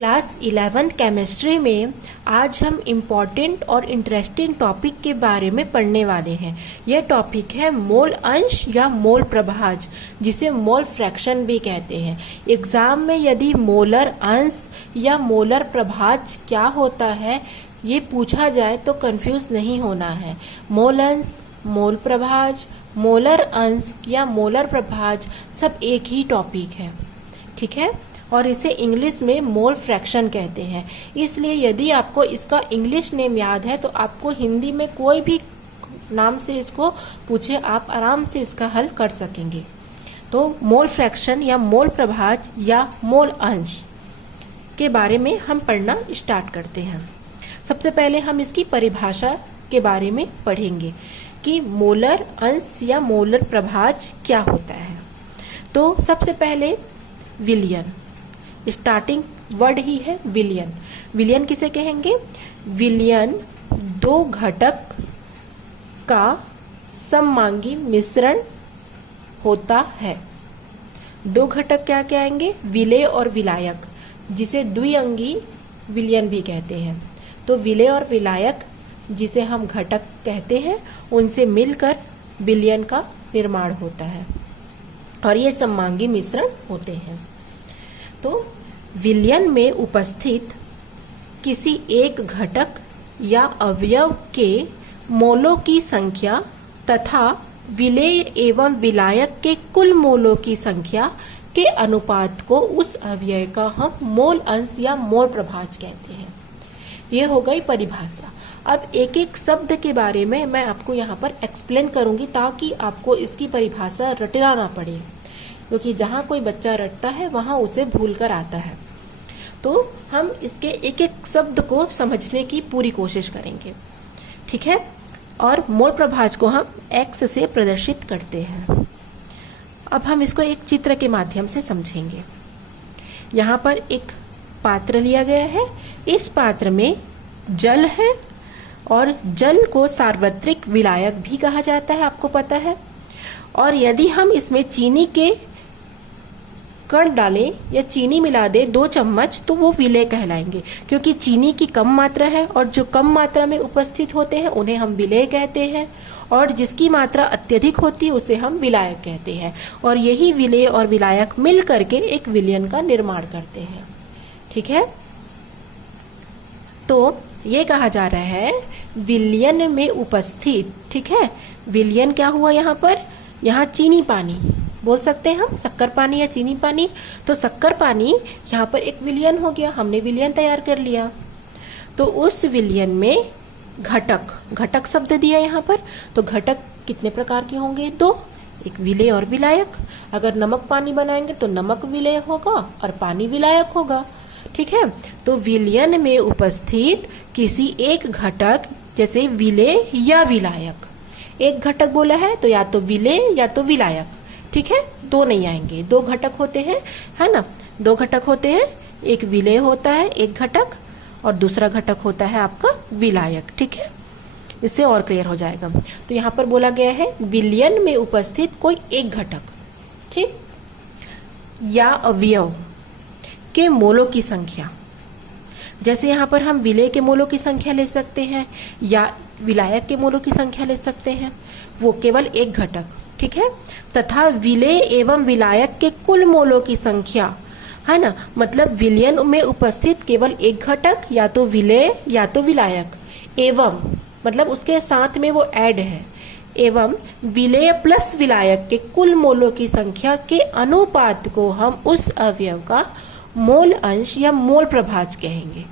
Class 11th chemistry में आज हम इम्पॉर्टेंट और इंटरेस्टिंग टॉपिक के बारे में पढ़ने वाले हैं। यह टॉपिक है मोल अंश या मोल प्रभाज, जिसे मोल फ्रैक्शन भी कहते हैं। एग्जाम में यदि मोलर अंश या मोलर प्रभाज क्या होता है ये पूछा जाए तो कंफ्यूज नहीं होना है। मोल अंश, मोल प्रभाज, मोलर अंश या मोलर प्रभाज सब एक ही टॉपिक है, ठीक है। और इसे इंग्लिश में मोल फ्रैक्शन कहते हैं। इसलिए यदि आपको इसका इंग्लिश नेम याद है तो आपको हिंदी में कोई भी नाम से इसको पूछे आप आराम से इसका हल कर सकेंगे। तो मोल फ्रैक्शन या मोल प्रभाज या मोल अंश के बारे में हम पढ़ना स्टार्ट करते हैं। सबसे पहले हम इसकी परिभाषा के बारे में पढ़ेंगे कि मोलर अंश या मोलर प्रभाज क्या होता है। तो सबसे पहले विलयन, स्टार्टिंग वर्ड ही है विलयन। विलयन किसे कहेंगे? विलयन दो घटक का सममांगी मिश्रण होता है। दो घटक क्या कहेंगे? विलेय और विलायक, जिसे द्विअंगी विलयन भी कहते हैं। तो विलेय और विलायक जिसे हम घटक कहते हैं उनसे मिलकर विलयन का निर्माण होता है और ये सममांगी मिश्रण होते हैं। तो विलयन में उपस्थित किसी एक घटक या अवयव के मोलों की संख्या तथा विलेय एवं विलायक के कुल मोलों की संख्या के अनुपात को उस अवयव का हम मोल अंश या मोल प्रभाज कहते हैं। ये हो गई परिभाषा। अब एक एक शब्द के बारे में मैं आपको यहाँ पर एक्सप्लेन करूंगी ताकि आपको इसकी परिभाषा रटना ना पड़े, क्योंकि जहाँ कोई बच्चा रटता है वहां उसे भूल कर आता है। तो हम इसके एक एक शब्द को समझने की पूरी कोशिश करेंगे, ठीक है। और मोल प्रभाज को हम एक्स से प्रदर्शित करते हैं। अब हम इसको एक चित्र के माध्यम से समझेंगे। यहाँ पर एक पात्र लिया गया है। इस पात्र में जल है और जल को सार्वत्रिक विलायक भी कहा जाता है, आपको पता है। और यदि हम इसमें चीनी के कण डालें या चीनी मिला दे 2 चम्मच तो वो विलेय कहलाएंगे, क्योंकि चीनी की कम मात्रा है और जो कम मात्रा में उपस्थित होते हैं उन्हें हम विलेय कहते हैं, और जिसकी मात्रा अत्यधिक होती है उसे हम विलायक कहते हैं। और यही विलेय और विलायक मिल करके एक विलयन का निर्माण करते हैं, ठीक है। तो ये कहा जा रहा है विलयन में उपस्थित, ठीक है। विलयन क्या हुआ यहाँ पर? यहाँ चीनी पानी बोल सकते हैं हम, शक्कर पानी या चीनी पानी। तो शक्कर पानी यहाँ पर एक विलयन हो गया, हमने विलयन तैयार कर लिया। तो उस विलयन में घटक, घटक शब्द दिया यहाँ पर। तो घटक कितने प्रकार के होंगे? 2, एक विलेय और विलायक। अगर नमक पानी बनाएंगे तो नमक विलेय होगा और पानी विलायक होगा, ठीक है। तो विलयन में उपस्थित किसी एक घटक जैसे विलेय या विलायक, एक घटक बोला है तो या तो विलेय या तो विलायक, ठीक है। 2 नहीं आएंगे, 2 घटक होते हैं, है ना। 2 घटक होते हैं, एक विलेय होता है एक घटक और दूसरा घटक होता है आपका विलायक, ठीक है। इससे और क्लियर हो जाएगा। तो यहाँ पर बोला गया है विलयन में उपस्थित कोई एक घटक, ठीक, या अवयव के मोलों की संख्या। जैसे यहाँ पर हम विलेय के मोलों की संख्या ले सकते हैं या विलायक के मोलों की संख्या ले सकते हैं, वो केवल एक घटक, ठीक है। तथा विलेय एवं विलायक के कुल मोलों की संख्या, है ना। मतलब विलयन में उपस्थित केवल एक घटक या तो विलेय या तो विलायक, एवं मतलब उसके साथ में वो ऐड है, एवं विलेय प्लस विलायक के कुल मोलों की संख्या के अनुपात को हम उस अवयव का मोल अंश या मोल प्रभाज कहेंगे,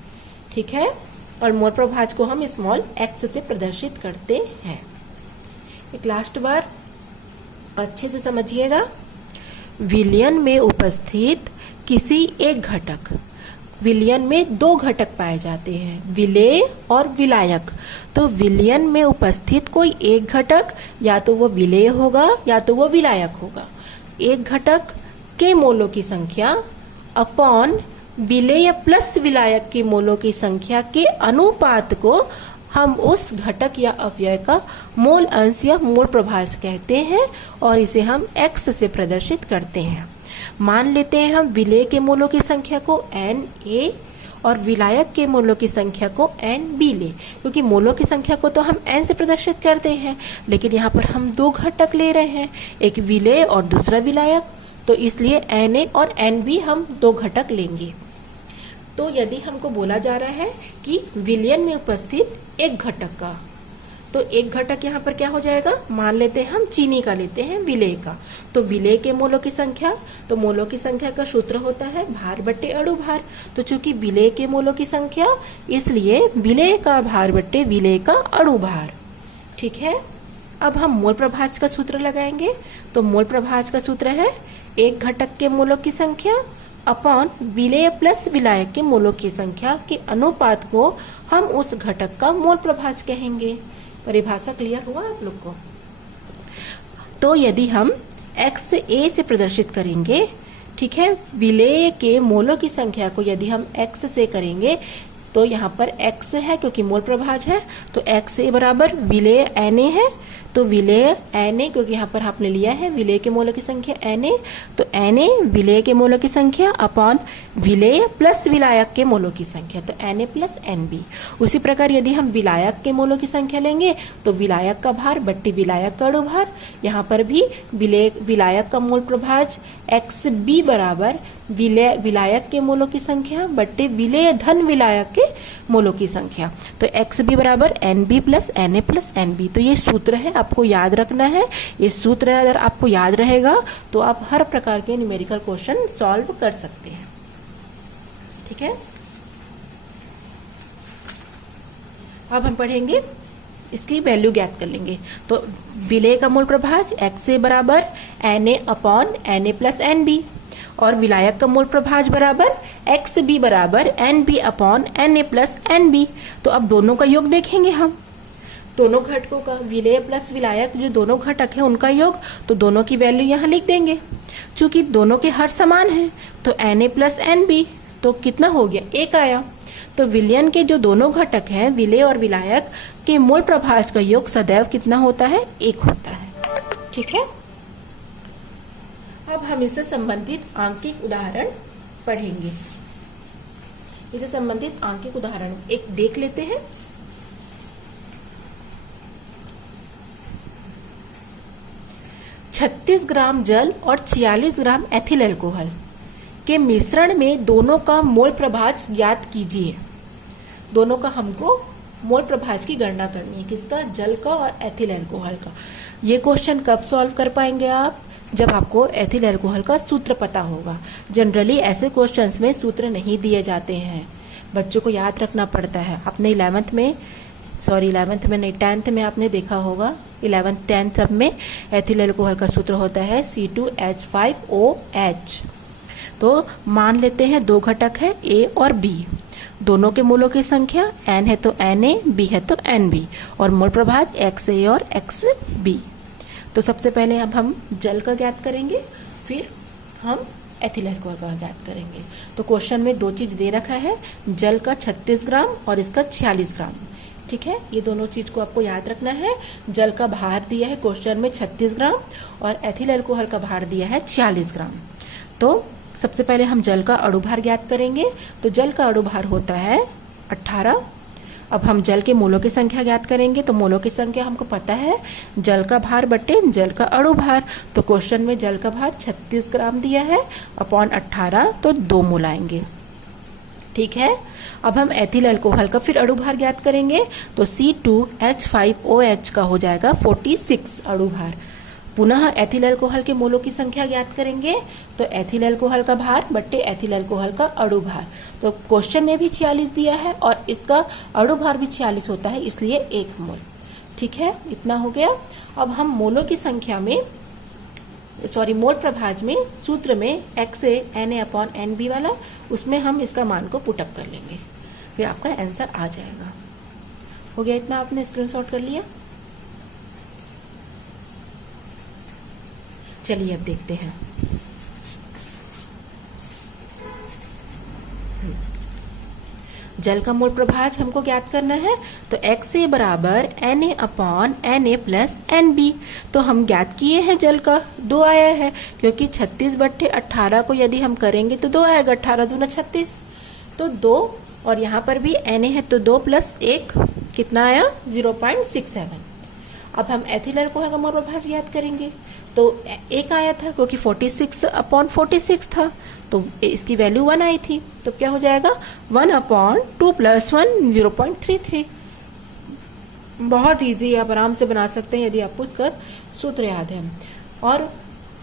ठीक है। और मोल प्रभाज को हम स्मॉल एक्स से प्रदर्शित करते हैं। एक लास्ट बार अच्छे से समझिएगा। विलयन में उपस्थित किसी एक घटक, विलयन में 2 घटक पाए जाते हैं, विलेय और विलायक। तो विलयन में उपस्थित कोई एक घटक या तो वो विलेय होगा या तो वो विलायक होगा। एक घटक के मोलों की संख्या अपॉन विलेय प्लस विलायक के मोलों की संख्या के अनुपात को हम उस घटक या अवयव का मोल अंश या मोल प्रभाज कहते हैं और इसे हम एक्स से प्रदर्शित करते हैं। मान लेते हैं हम विलेय के मोलों की संख्या को Na और विलायक के मोलों की संख्या को NB ले, क्योंकि मोलों की संख्या को तो हम N से प्रदर्शित करते हैं, लेकिन यहाँ पर हम दो घटक ले रहे हैं, एक विलेय और दूसरा विलायक, तो इसलिए Na और NB हम दो घटक लेंगे। तो यदि हमको बोला जा रहा है कि विलयन में उपस्थित एक घटक का, तो एक घटक यहाँ पर क्या हो जाएगा, मान लेते हैं हम चीनी का लेते हैं विलेय का, तो विलेय के मोलों की संख्या, तो मोलों की संख्या का सूत्र होता है भार बट्टे अणु भार। तो चूंकि विलेय के मोलों की संख्या, इसलिए विलेय का भार बट्टे विलेय का अणु भार। ठीक है, अब हम मोल प्रभाज का सूत्र लगाएंगे। तो मोल प्रभाज का सूत्र है एक घटक के मोलों की संख्या अपॉन विलेय प्लस विलायक के मोलों की संख्या के अनुपात को हम उस घटक का मोल प्रभाज कहेंगे। परिभाषा क्लियर हुआ आप लोग को? तो यदि हम x a से प्रदर्शित करेंगे, ठीक है, विलेय के मोलों की संख्या को यदि हम x से करेंगे, तो यहाँ पर x है क्योंकि मोल प्रभाज है, तो x a बराबर विलेय Na है, तो विलेय Na, क्योंकि यहाँ पर आपने लिया है विलेय के मोलों की संख्या Na, तो Na विलेय के मोलों की संख्या अपॉन विलेय प्लस विलायक के मोलों की संख्या, तो Na प्लस NB। उसी प्रकार यदि हम विलायक के मोलों की संख्या लेंगे, तो विलायक का भार बट्टी विलायक का अणु भार, यहाँ पर भी विलायक का मोल प्रभाज XB बराबर विलायक के मोलों की संख्या बट्टे विलेय धन विलायक के मोलों की संख्या, तो XB बराबर NB plus Na plus NB। तो ये सूत्र है, आपको याद रखना है। ये सूत्र अगर आपको याद रहेगा तो आप हर प्रकार के न्यूमेरिकल क्वेश्चन सॉल्व कर सकते हैं। ठीक है, अब हम पढ़ेंगे, इसकी वैल्यू ज्ञात कर लेंगे। तो विलेय का मोल प्रभाज XA बराबर Na upon Na plus NB, और विलायक का मोल प्रभाज बराबर XB बराबर NB upon Na plus NB। तो अब दोनों का योग देखेंगे हम, दोनों घटकों का, विलेय प्लस विलायक जो दोनों घटक है उनका योग, तो दोनों की वैल्यू यहाँ लिख देंगे। चूंकि दोनों के हर समान है, तो Na प्लस NB, तो कितना हो गया, एक आया। तो विलयन के जो दोनों घटक हैं, विलेय और विलायक के मोल प्रभाज का योग सदैव कितना होता है, एक होता है। ठीक है, अब हम इससे संबंधित आंकिक उदाहरण पढ़ेंगे। इससे संबंधित आंकिक उदाहरण एक देख लेते हैं। छत्तीस ग्राम जल और 46 ग्राम एथिल अल्कोहल के मिश्रण में दोनों का मोल प्रभाज ज्ञात कीजिए। दोनों का हमको मोल प्रभाज की गणना करनी है, किसका, जल का और एथिल अल्कोहल का। ये क्वेश्चन कब सॉल्व कर पाएंगे आप, जब आपको एथिल अल्कोहल का सूत्र पता होगा। जनरली ऐसे क्वेश्चंस में सूत्र नहीं दिए जाते हैं, बच्चों को याद रखना पड़ता है। आपने 11th में नहीं 10th में आपने देखा होगा, 11th 10th सब में एथिल अल्कोहल का सूत्र होता है C2H5OH। तो मान लेते हैं दो घटक है A और B, दोनों के मोलों की संख्या N है तो Na, B है तो NB, और मोल प्रभाज XA और XB। तो सबसे पहले अब हम जल का ज्ञात करेंगे, फिर हम एथिल अल्कोहल का ज्ञात करेंगे। तो क्वेश्चन में दो चीज दे रखा है, जल का 36 ग्राम और इसका 46 ग्राम। ठीक है, ये दोनों चीज को आपको याद रखना है। जल का भार दिया है क्वेश्चन में 36 ग्राम और एथिल अल्कोहल का भार दिया है 46 ग्राम। तो सबसे पहले हम जल का अणु भार ज्ञात करेंगे। तो जल का अणु भार होता है 18। अब हम जल के मोलों की संख्या ज्ञात करेंगे। तो मोलों की संख्या हमको पता है, जल का भार बट्टे जल का अणु भार। तो क्वेश्चन में जल का भार 36 ग्राम दिया है अपॉन 18, तो 2 मोल आएंगे। ठीक है, अब हम एथिल अल्कोहल का फिर अणु भार ज्ञात करेंगे। तो C2H5OH का हो जाएगा 46 अणु भार। पुनः एथिल अल्कोहल के मोलों की संख्या ज्ञात करेंगे। तो एथिल अल्कोहल का भार बट्टे एथिल अल्कोहल का अणु भार। तो क्वेश्चन में भी 46 दिया है और इसका अणु भार भी 46 होता है, इसलिए 1 मोल। ठीक है, इतना हो गया। अब हम मोलों की संख्या में मोल प्रभाज में सूत्र में XA Na अपॉन NB वाला, उसमें हम इसका मान को पुटअप कर लेंगे, फिर आपका आंसर आ जाएगा। हो गया इतना, आपने स्क्रीनशॉट कर लिया। चलिए अब देखते हैं। जल का मोल प्रभाज हमको ज्ञात करना है। तो XA बराबर Na upon Na plus NB। तो हम ज्ञात किए हैं जल का, 2 आया है, क्योंकि 36 बट्टे 18 को यदि हम करेंगे तो 2 आएगा, 18 दूना 36। तो 2 और यहाँ पर भी Na है तो 2 + 1 कितना आया 0.67। अब हम एथिल अल्कोहल का मोल प्रभाज ज्ञात करेंगे। तो एक आया था क्योंकि 46/46 था, तो इसकी वैल्यू 1 आई थी, तो क्या हो जाएगा 1/2 + 1 0.33। बहुत इजी, आप आराम से बना सकते हैं यदि आपको इसका सूत्र याद है। और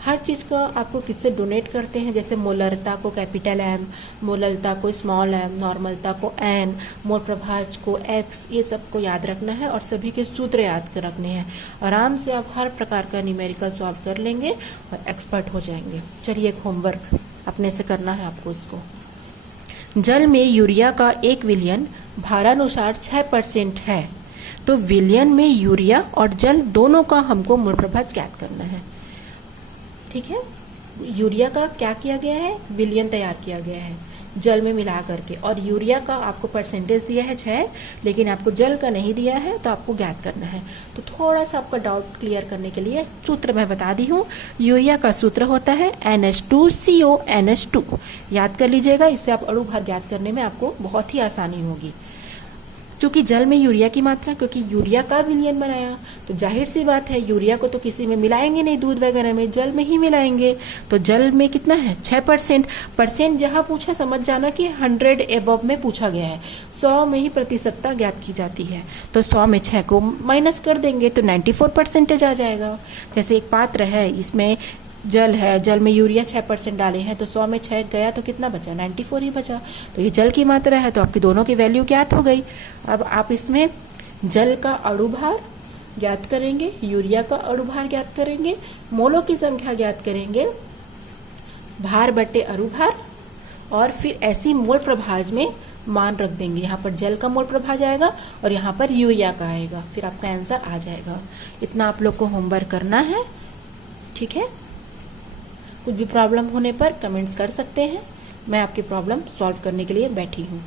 हर चीज को आपको किससे डोनेट करते हैं, जैसे मोलरता को कैपिटल M, मोललता को स्मॉल m, नॉर्मलता को n, मोल प्रभाज को x, ये सब को याद रखना है और सभी के सूत्र याद कर रखने हैं। आराम से आप हर प्रकार का न्यूमेरिकल सॉल्व कर लेंगे और एक्सपर्ट हो जाएंगे। चलिए एक होमवर्क अपने से करना है आपको इसको। जल में यूरिया का 1 विलयन भारानुसार 6% है, तो विलयन में यूरिया और जल दोनों का हमको मोल प्रभाज ज्ञात करना है। ठीक है, यूरिया का क्या किया गया है, विलयन तैयार किया गया है जल में मिला करके, और यूरिया का आपको परसेंटेज दिया है 6, लेकिन आपको जल का नहीं दिया है, तो आपको ज्ञात करना है। तो थोड़ा सा आपका डाउट क्लियर करने के लिए सूत्र मैं बता दी हूँ। यूरिया का सूत्र होता है NH2CO NH2, याद कर लीजिएगा, इससे आप अणु भार ज्ञात करने में आपको बहुत ही आसानी होगी। क्योंकि जल में यूरिया की मात्रा, क्योंकि यूरिया का विलयन बनाया, तो जाहिर सी बात है यूरिया को तो किसी में मिलाएंगे नहीं, दूध वगैरह में, जल में ही मिलाएंगे। तो जल में कितना है 6%। परसेंट जहां पूछा समझ जाना कि 100 एबव में पूछा गया है, 100 में ही प्रतिशतता ज्ञात की जाती है। तो 100 में 6 को माइनस कर देंगे तो 94% आ जाएगा। जैसे एक पात्र है, इसमें जल है, जल में यूरिया 6% डाले हैं, तो 100 में 6 गया तो कितना बचा 94 ही बचा। तो ये जल की मात्रा है, तो आपकी दोनों की वैल्यू ज्ञात हो गई। अब आप इसमें जल का अणु भार ज्ञात करेंगे, यूरिया का अणु भार ज्ञात करेंगे, मोलों की संख्या ज्ञात करेंगे, भार बटे अणु भार, और फिर ऐसी मोल प्रभाज में मान रख देंगे। यहाँ पर जल का मोल प्रभाज आएगा और यहाँ पर यूरिया का आएगा, फिर आपका आंसर आ जाएगा। इतना आप लोग को होमवर्क करना है। ठीक है, कुछ भी प्रॉब्लम होने पर कमेंट्स कर सकते हैं, मैं आपकी प्रॉब्लम सॉल्व करने के लिए बैठी हूँ।